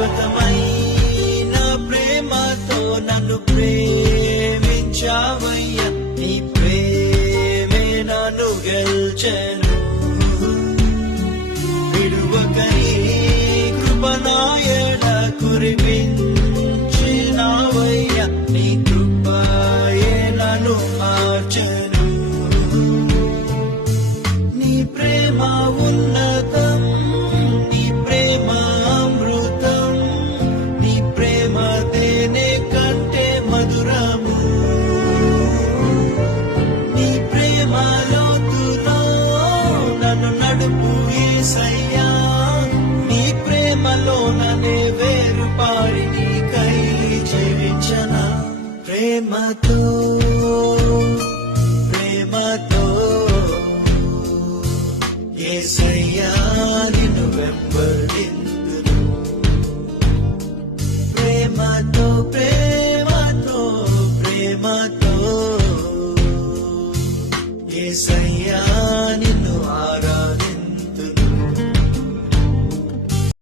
శాశ్వతమైన ప్రేమతో నన్ను ప్రేమించావయ్యా, నీ ప్రేమే నన్ను గెల్చెను. విడువకని కృపనాయన కురిపించినావయ్యా, నీ కృపయే నన్ను మార్చెను. నీ ప్రేమ ఉన్నతం, నీ ప్రేమ అమృతం, నీ ప్రేమ తేనె కంటే మధురము. నీ ప్రేమ లోతులో నన్ను నడుపు యేసయ్యా, నీ ప్రేమలో నన్నే వేరుపారి నీకై జీవించనా. ప్రేమతో ప్రేమతో యేసయ్యా నిన్ను వెంబడింతును. ప్రేమతో ప్రేమతో ప్రేమతో యేసయ్యా